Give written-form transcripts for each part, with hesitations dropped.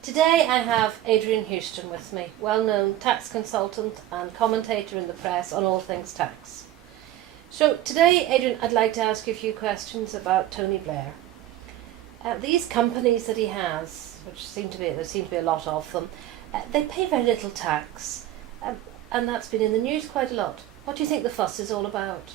Today I have Adrian Huston with me, well-known tax consultant and commentator in the press on all things tax. So today, Adrian, I'd like to ask you a few questions about Tony Blair. These companies that he has, which there seem to be a lot of them, they pay very little tax, and that's been in the news quite a lot. What do you think the fuss is all about?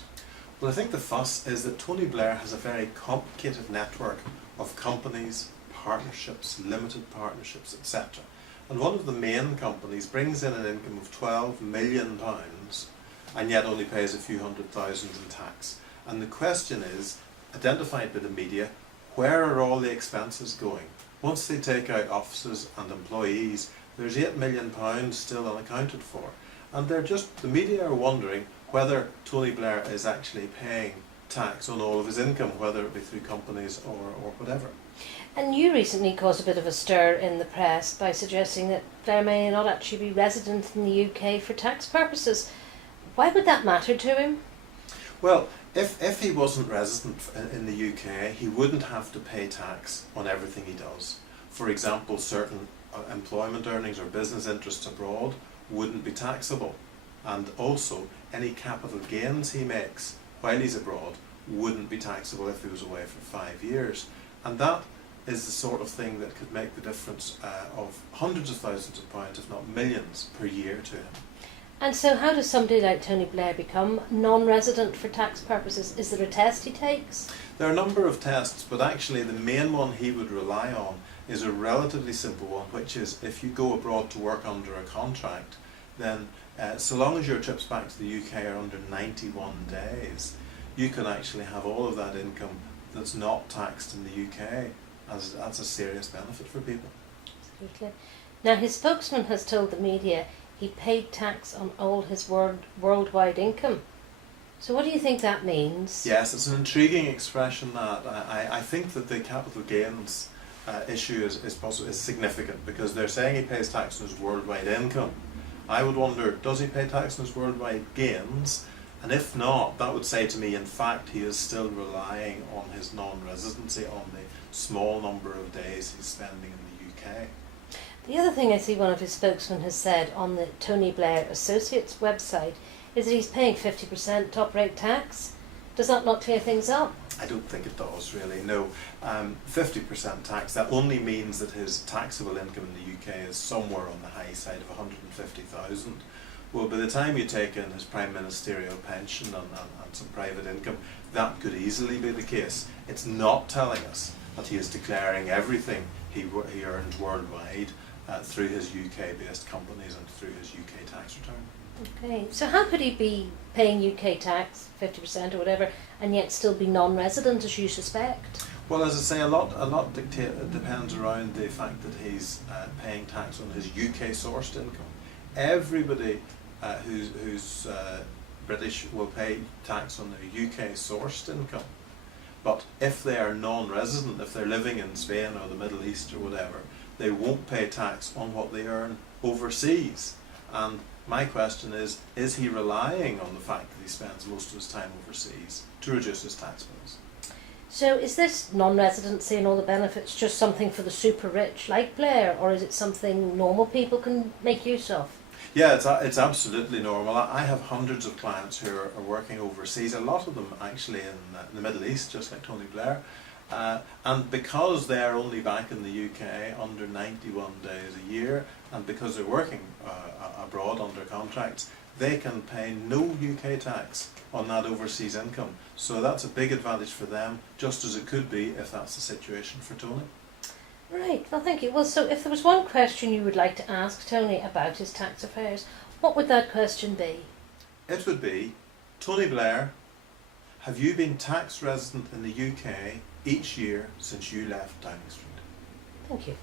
Well, I think the fuss is that Tony Blair has a very complicated network of companies, partnerships, limited partnerships, etc. And one of the main companies brings in an income of £12 million and yet only pays a few $100,000 in tax. And the question is, identified by the media, where are all the expenses going? Once they take out offices and employees, there's £8 million still unaccounted for. And the media are wondering whether Tony Blair is actually paying tax on all of his income, whether it be through companies or whatever. And you recently caused a bit of a stir in the press by suggesting that Blair may not actually be resident in the UK for tax purposes. Why would that matter to him? Well, if he wasn't resident in the UK, he wouldn't have to pay tax on everything he does. For example, certain employment earnings or business interests abroad wouldn't be taxable. And also, any capital gains he makes while he's abroad wouldn't be taxable if he was away for 5 years. And that is the sort of thing that could make the difference of hundreds of thousands of pounds, if not millions, per year to him. And so how does somebody like Tony Blair become non-resident for tax purposes? Is there a test he takes? There are a number of tests, but actually the main one he would rely on is a relatively simple one, which is if you go abroad to work under a contract, then so long as your trips back to the UK are under 91 days, you can actually have all of that income that's not taxed in the UK. That's a serious benefit for people. Absolutely. Now, his spokesman has told the media he paid tax on all his worldwide income. So what do you think that means? Yes, it's an intriguing expression that. I think that the capital gains issue is significant because they're saying he pays tax on his worldwide income. I would wonder, does he pay tax on his worldwide gains? And if not, that would say to me, in fact, he is still relying on his non-residency, on the small number of days he's spending in the UK. The other thing I see one of his spokesmen has said on the Tony Blair Associates website is that he's paying 50% top rate tax. Does that not clear things up? I don't think it does really, no. 50% tax, that only means that his taxable income in the UK is somewhere on the high side of 150,000. Well, by the time you take in his prime ministerial pension and some private income, that could easily be the case. It's not telling us that he is declaring everything he earns worldwide through his UK-based companies and through his UK tax return. Okay, so how could he be paying UK tax, 50% or whatever, and yet still be non-resident, as you suspect? Well, as I say, a lot depends around the fact that he's paying tax on his UK-sourced income. Everybody who's British will pay tax on their UK-sourced income. But if they are non-resident, if they're living in Spain or the Middle East or whatever, they won't pay tax on what they earn overseas. And my question is he relying on the fact that he spends most of his time overseas to reduce his tax bills? So is this non-residency and all the benefits just something for the super rich like Blair, or is it something normal people can make use of? Yeah, it's absolutely normal. I have hundreds of clients who are working overseas, a lot of them actually in the Middle East, just like Tony Blair. And because they are only back in the UK under 91 days a year, and because they're working abroad under contracts, they can pay no UK tax on that overseas income. So that's a big advantage for them, just as it could be if that's the situation for Tony. Right, well thank you. Well, so if there was one question you would like to ask Tony about his tax affairs, what would that question be? It would be, Tony Blair, have you been tax resident in the UK each year since you left Downing Street? Thank you.